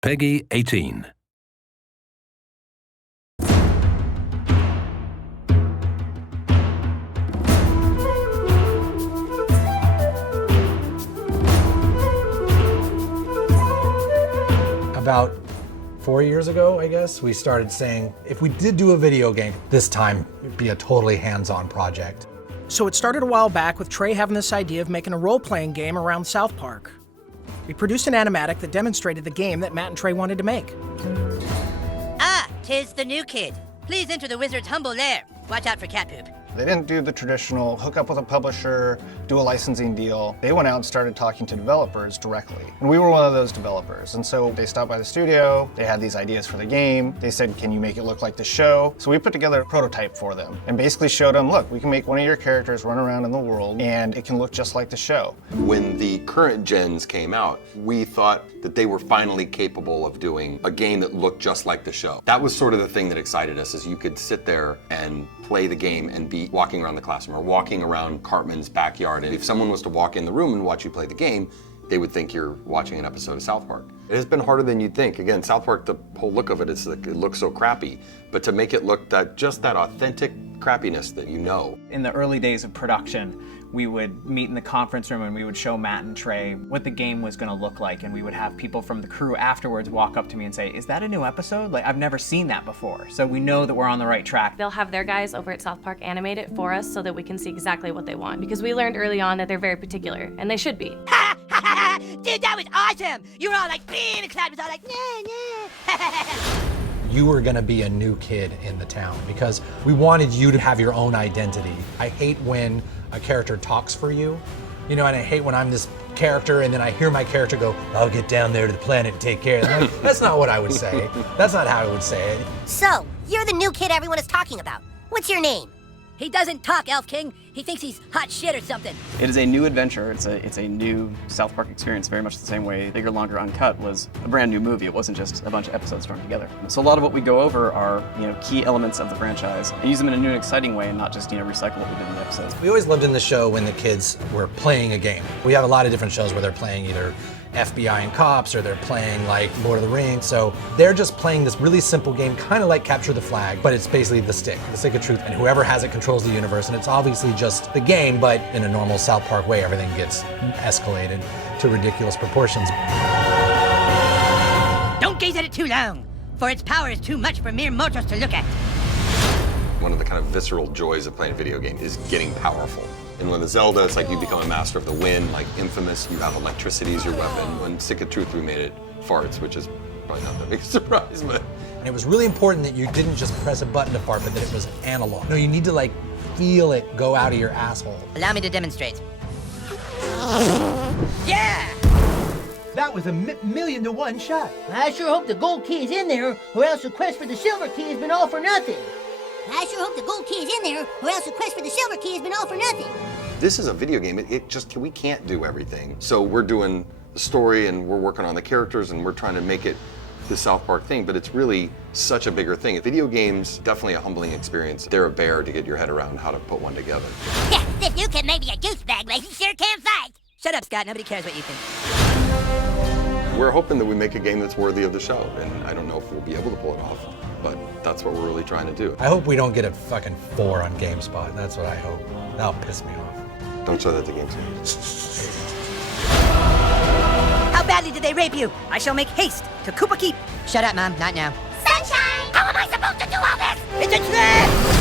Peggy 18. About 4 years ago, I guess, we started saying, if we did do a video game, this time it'd be a totally hands-on project. So it started a while back with Trey having this idea of making a role-playing game around South Park. We produced an animatic that demonstrated the game that Matt and Trey wanted to make. Ah, 'tis the new kid. Please enter the wizard's humble lair. Watch out for cat poop. They didn't do the traditional hook up with a publisher, do a licensing deal. They went out and started talking to developers directly. And we were one of those developers. And so they stopped by the studio, they had these ideas for the game. They said, can you make it look like the show? So we put together a prototype for them and basically showed them, look, we can make one of your characters run around in the world and it can look just like the show. When the current gens came out, we thought that they were finally capable of doing a game that looked just like the show. That was sort of the thing that excited us, is you could sit there and play the game and be walking around the classroom or walking around Cartman's backyard. And if someone was to walk in the room and watch you play the game, they would think you're watching an episode of South Park. It has been harder than you'd think. Again, South Park, the whole look of it is like, it looks so crappy, but to make it look just that authentic crappiness that you know. In the early days of production, we would meet in the conference room and we would show Matt and Trey what the game was going to look like, and we would have people from the crew afterwards walk up to me and say, is that a new episode? Like, I've never seen that before. So we know that we're on the right track. They'll have their guys over at South Park animate it for us so that we can see exactly what they want, because we learned early on that they're very particular, and they should be. Ha ha ha! Dude, that was awesome! You were all like, and the crowd was all like, nah. You were gonna be a new kid in the town because we wanted you to have your own identity. I hate when a character talks for you, you know, and I hate when I'm this character and then I hear my character go, I'll get down there to the planet and take care of them. Like, that's not what I would say. That's not how I would say it. So, you're the new kid everyone is talking about. What's your name? He doesn't talk, Elf King. He thinks he's hot shit or something. It is a new adventure. It's a new South Park experience, very much the same way Bigger, Longer, Uncut was a brand new movie. It wasn't just a bunch of episodes thrown together. So a lot of what we go over are, key elements of the franchise and use them in a new and exciting way, and not just, recycle what we did in the episodes. We always lived in the show when the kids were playing a game. We have a lot of different shows where they're playing either FBI and cops, or they're playing like Lord of the Rings. So they're just playing this really simple game, kind of like Capture the Flag, but it's basically the stick of truth, and whoever has it controls the universe, and it's obviously just the game, but in a normal South Park way, everything gets escalated to ridiculous proportions. Don't gaze at it too long, for its power is too much for mere mortals to look at. One of the kind of visceral joys of playing a video game is getting powerful. And when the Zelda, it's like you become a master of the wind, like Infamous, you have electricity as your weapon. When Stick of Truth, we made it farts, which is probably not that big a surprise, but. And it was really important that you didn't just press a button to fart, but that it was analog. No, you need to like feel it go out of your asshole. Allow me to demonstrate. Yeah! That was a million to one shot. I sure hope the gold key is in there, or else the quest for the silver key has been all for nothing. I sure hope the gold key is in there, or else the quest for the silver key has been all for nothing. This is a video game. We can't do everything. So we're doing the story and we're working on the characters and we're trying to make it the South Park thing, but it's really such a bigger thing. Video games, definitely a humbling experience. They're a bear to get your head around how to put one together. Yeah, if you can make me a goosebag, but he sure can fight. Shut up, Scott. Nobody cares what you think. We're hoping that we make a game that's worthy of the show, and I don't know if we'll be able to pull it off, but that's what we're really trying to do. I hope we don't get a fucking 4 on GameSpot. That's what I hope. That'll piss me off. Don't show that to GameSpot. How badly did they rape you? I shall make haste to Koopa Keep. Shut up, Mom. Not now. Sunshine! How am I supposed to do all this? It's a trick!